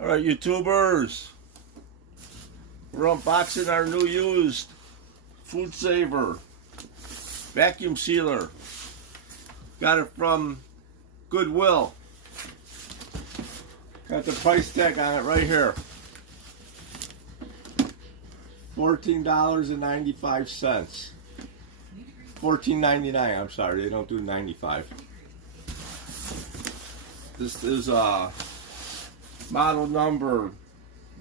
Alright, YouTubers, we're unboxing our new used Food Saver Vacuum Sealer. Got it from Goodwill. Got the price tag on it right here. $14.95. $14.99, I'm sorry, they don't do 95. This is model number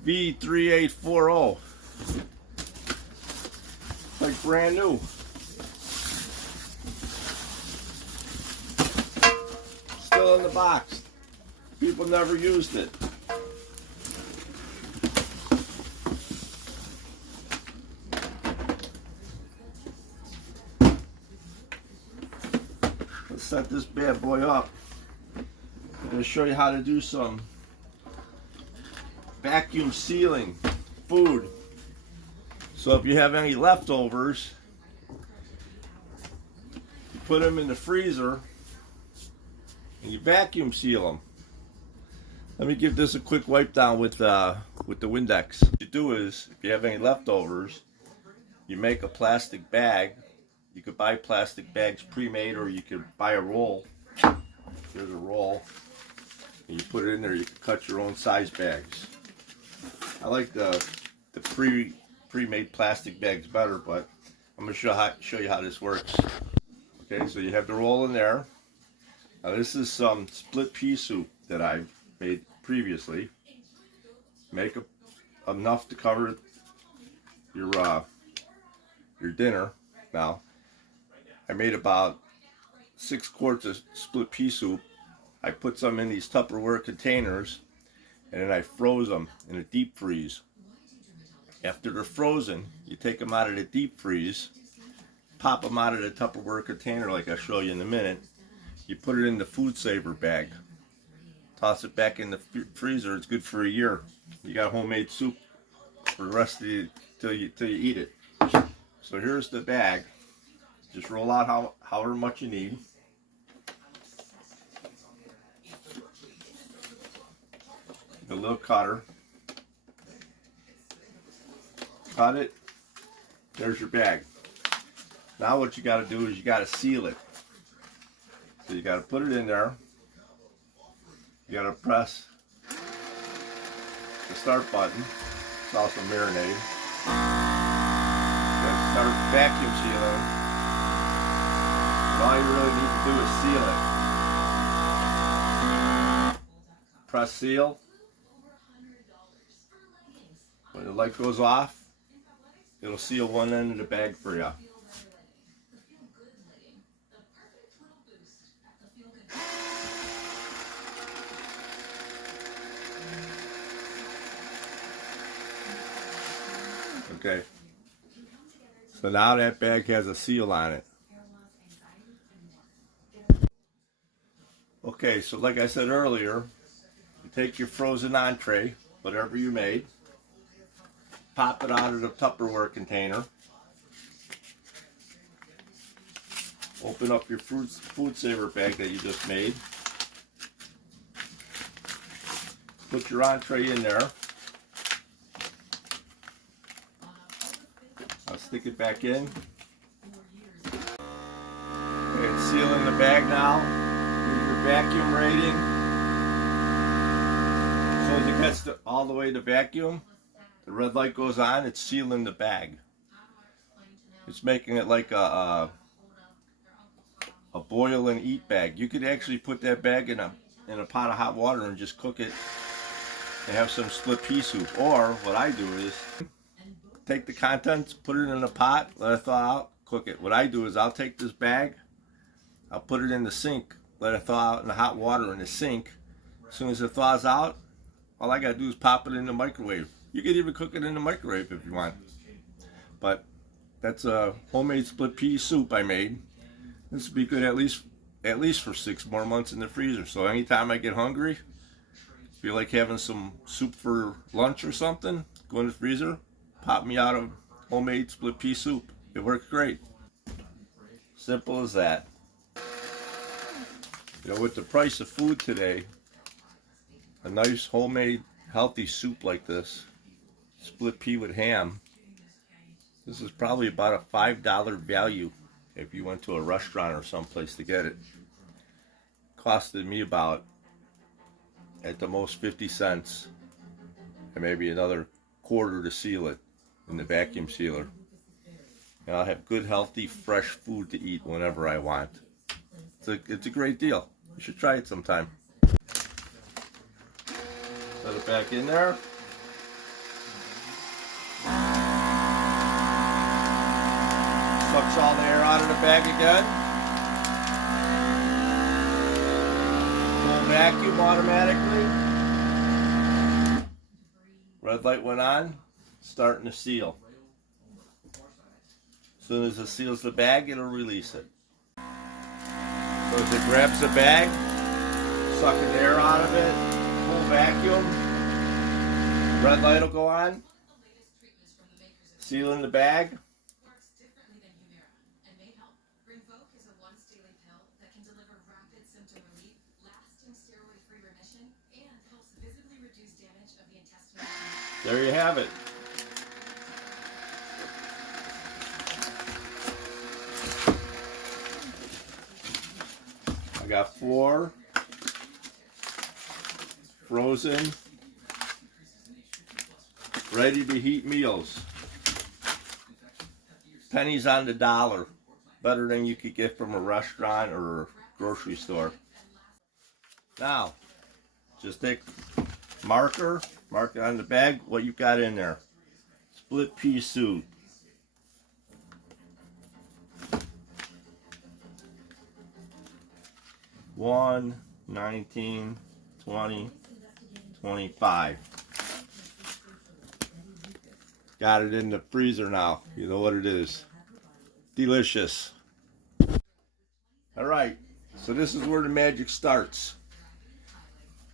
V3840. Like brand new. Still in the box. People never used it. Let's set this bad boy up. I'm going to show you how to do some vacuum sealing food. So if you have any leftovers, you put them in the freezer and you vacuum seal them. Let me give this a quick wipe down with the Windex. What you do is, if you have any leftovers, you make a plastic bag. You could buy plastic bags pre-made, or you could buy a roll. There's a roll, and you put it in there. You can cut your own size bags. I like the pre-made plastic bags better, but I'm going to show you how this works. Okay, so you have the roll in there. Now this is some split pea soup that I've made previously. Make enough to cover your dinner. Now I made about 6 quarts of split pea soup. I put some in these Tupperware containers, and then I froze them in a deep freeze. After they're frozen, you take them out of the deep freeze, pop them out of the Tupperware container like I'll show you in a minute. You put it in the Food Saver bag. Toss it back in the freezer. It's good for a year. You got homemade soup for the rest of the till you eat it. So here's the bag. Just roll out however much you need. A little cutter. Cut it. There's your bag. Now what you got to do is you got to seal it. So you got to put it in there. You got to press the start button. It's also marinade. You got to start vacuum sealing. And all you really need to do is seal it. Press seal. When the light goes off, it'll seal one end of the bag for you. Okay, so now that bag has a seal on it. Okay, so like I said earlier, you take your frozen entree, whatever you made, pop it out of the Tupperware container, open up your Food Saver bag that you just made, put your entree in there. I'll stick it back in. Okay, it's sealing the bag now. Here's your vacuum rating. As soon as it gets all the way to vacuum, the red light goes on, it's sealing the bag. It's making it like a boil and eat bag. You could actually put that bag in a pot of hot water and just cook it and have some split pea soup. Or what I do is take the contents, put it in a pot, let it thaw out, cook it. What I do is I'll take this bag, I'll put it in the sink, let it thaw out in the hot water in the sink. As soon as it thaws out, all I gotta do is pop it in the microwave. You could even cook it in the microwave if you want. But that's a homemade split pea soup I made. This would be good at least for 6 more months in the freezer. So anytime I get hungry, feel like having some soup for lunch or something, go in the freezer, pop me out of homemade split pea soup. It works great. Simple as that. You know, with the price of food today, a nice homemade healthy soup like this, split pea with ham, this is probably about a $5 value if you went to a restaurant or someplace to get it. Costed me about, at the most, 50 cents, and maybe another quarter to seal it in the vacuum sealer. And I'll have good, healthy, fresh food to eat whenever I want. It's a great deal. You should try it sometime. Set it back in there. Sucks all the air out of the bag again. Full vacuum automatically. Red light went on. Starting to seal. As soon as it seals the bag, it'll release it. So as it grabs the bag, sucking the air out of it, full vacuum, red light will go on, sealing the bag. There you have it. I got 4 frozen, ready to heat meals. Pennies on the dollar. Better than you could get from a restaurant or a grocery store. Now, just take marker, mark it on the bag what you got in there. Split pea soup. $1, $19, $20, $25. Got it in the freezer now. You know what it is. Delicious. Alright, so this is where the magic starts.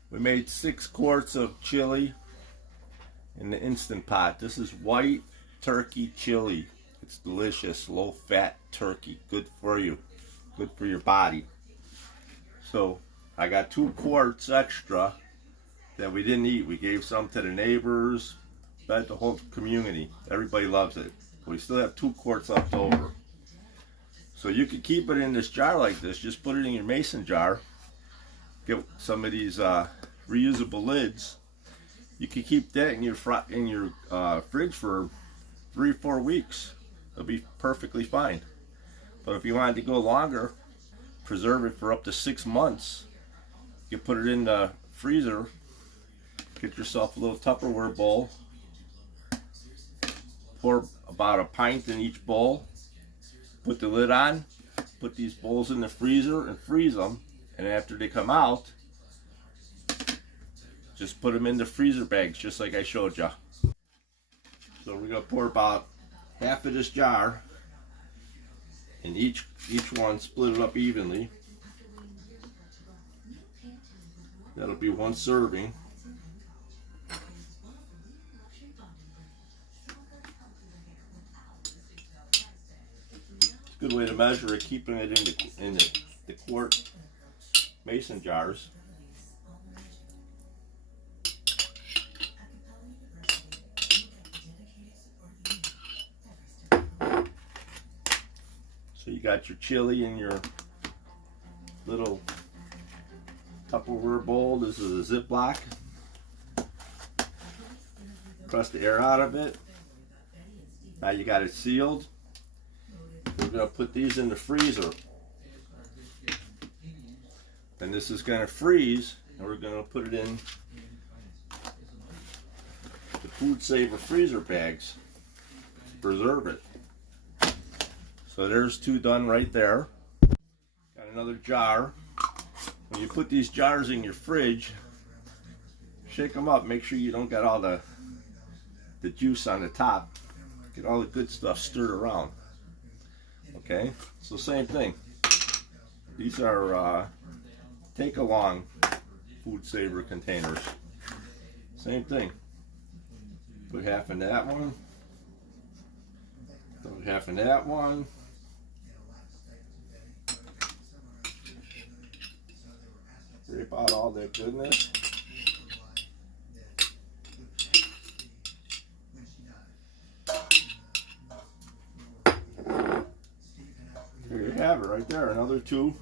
We made 6 quarts of chili in the Instant Pot. This is white turkey chili. It's delicious, low-fat turkey. Good for you. Good for your body. So I got 2 quarts extra that we didn't eat. We gave some to the neighbors, fed the whole community. Everybody loves it. We still have 2 quarts left over. So you could keep it in this jar like this. Just put it in your mason jar. Get some of these reusable lids. You can keep that in your fridge for 3-4 weeks. It'll be perfectly fine. But if you wanted to go longer, preserve it for up to 6 months, you put it in the freezer. Get yourself a little Tupperware bowl. Pour about a pint in each bowl. Put the lid on. Put these bowls in the freezer and freeze them. And after they come out, just put them in the freezer bags, just like I showed you. So we're gonna pour about half of this jar, and each one split it up evenly. That'll be 1 serving. It's a good way to measure it, keeping it in the quart mason jars. So you got your chili in your little Tupperware bowl. This is a Ziploc. Press the air out of it. Now you got it sealed. We're going to put these in the freezer. And this is going to freeze, and we're going to put it in the Food Saver freezer bags to preserve it. So there's 2 done right there. Got another jar. When you put these jars in your fridge, shake them up. Make sure you don't get all the juice on the top. Get all the good stuff stirred around. Okay, so same thing. These are take along Food Saver containers. Same thing. Put half in that one. Put half in that one. Scrape out all that goodness. Saver right there. Another two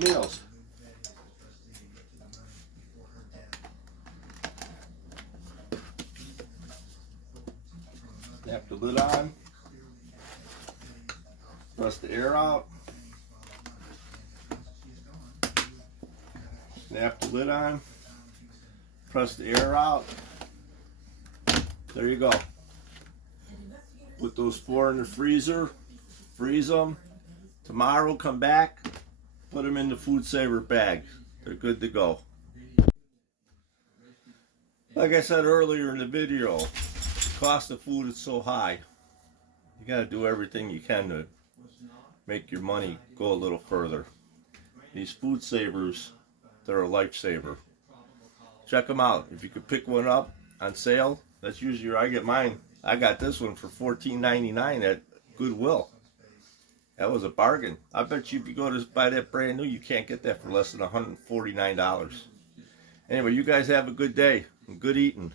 meals. Snap the lid on. Press the air out. Snap the lid on. Press the air out. There you go. Put those 4 in the freezer. Freeze them. Tomorrow come back. Put them in the Food Saver bag. They're good to go. Like I said earlier in the video, the cost of food is so high. You got to do everything you can to make your money go a little further. These Food Savers, they're a lifesaver. Check them out. If you could pick one up on sale, that's usually where I get mine. I got this one for $14.99 at Goodwill. That was a bargain. I bet you if you go to buy that brand new, you can't get that for less than $149. Anyway, you guys have a good day and good eating.